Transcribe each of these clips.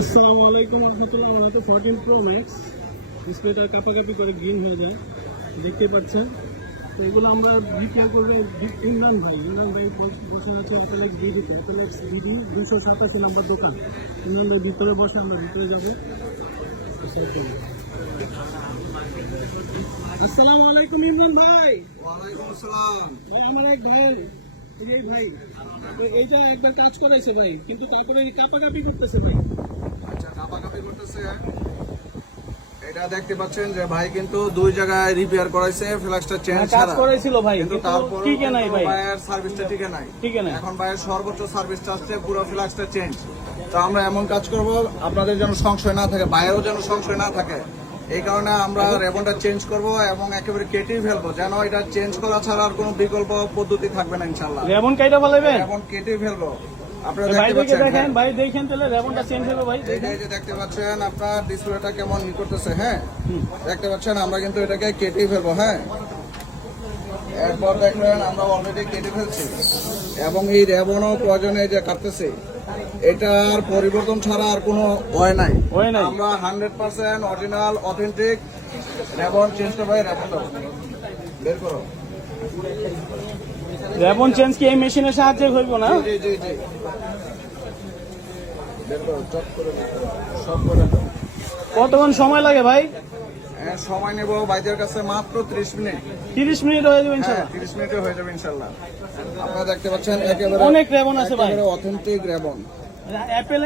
আসসালামু আলাইকুম রহমতুল্লাহ। আমরা তো 14 Pro Max ডিসপ্লেটা কাপাকাপি করে গ্রিন হয়ে যায়, দেখতে পাচ্ছেন। তো এগুলো আমরা রিপেয়ার করবে ইমরান ভাই বসে আছে অ্যাপেলেক্স ডিডিতে। অ্যাপেলেক্স ডিডি 287 নম্বর দোকান। ইমরান ভাই ভিতরে বসে, আমরা ভিতরে যাবো। আসসালামু আলাইকুম ইমরান ভাই। ওয়ালাইকুম আসসালাম। ভাই আমার এক ভাইয়ের এই ভাই এইটা একবার কাজ করাইছে ভাই, কিন্তু তারপরে কাপাকাপি করতেছে ভাই। আচ্ছা, কাপাকাপি করতেছে। এটা দেখতে পাচ্ছেন যে ভাই কিন্তু দুই জায়গায় রিপেয়ার করাইছে, ফ্ল্যাশটা চেঞ্জ কাজ করাইছিল ভাই, কিন্তু তারপর ঠিক নাই ভাই, ভাইয়ের সার্ভিসটা ঠিক নাই। ঠিক নাই। এখন ভাইয়ের সর্বোচ্চ সার্ভিসটা আসছে পুরো ফ্ল্যাশটা চেঞ্জ। তো আমরা এমন কাজ করব আপনাদের যেন সংশয় না থাকে, ভাইয়েরও যেন সংশয় না থাকে। এই কারণে আমরা রেবনটা চেঞ্জ করব এবং একেবারে কেটেই ফেলবো, যেন এটা চেঞ্জ করা ছাড়া আর কোনো বিকল্প পদ্ধতি থাকবে না ইনশাআল্লাহ। রেবন কাইটা ফেলাবেন, রেবন কেটেই ফেলবো। আপনারা ভাই দেখতে পাচ্ছেন, দেখেন ভাই, দেখেন তাহলে রেবনটা চেঞ্জ হবে ভাই। এই যে দেখতে পাচ্ছেন আপনার ডিসপ্লেটা কেমন ই করতেছে। হ্যাঁ, দেখতে পাচ্ছেন আমরা কিন্তু এটাকে কেটেই ফেলবো। হ্যাঁ, এরপর দেখলেন আমরা অলরেডি কেটে ফেলছি এবং এই রেবনও প্রয়োজনে যে কাটতেছে, এটার পরিবর্তন ছাড়া আর কোনো ওয়ে নাই। আমরা 100% অরিজিনাল অথেন্টিক রেবন চেঞ্জ করবো। রেবন বের করো। রেবন চেঞ্জ কি এই মেশিনের সাহায্যে হইব না? জি জি জি, বের করো, চট করে সব করে দাও। কতক্ষণ সময় লাগে ভাই? সময় নেব ভাইদের কাছে মাত্র 30 মিনিট। 30 মিনিট হয়ে যাবে ইনশাআল্লাহ। 30 মিনিটে হয়ে যাবে ইনশাআল্লাহ। আপনারা দেখতে পাচ্ছেন একেবারে অনেক রেবন আছে ভাই, অথেন্টিক রেবন, অ্যাপেল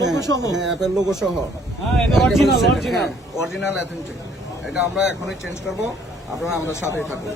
লোগো সহ। হ্যাঁ, অ্যাপেল লোগো সহ। হ্যাঁ, এটা অরিজিনাল অরিজিনাল অরিজিনাল অথেন্টিক। এটা আমরা এখনই চেঞ্জ করব, আপনারা আমাদের সাথেই থাকুন।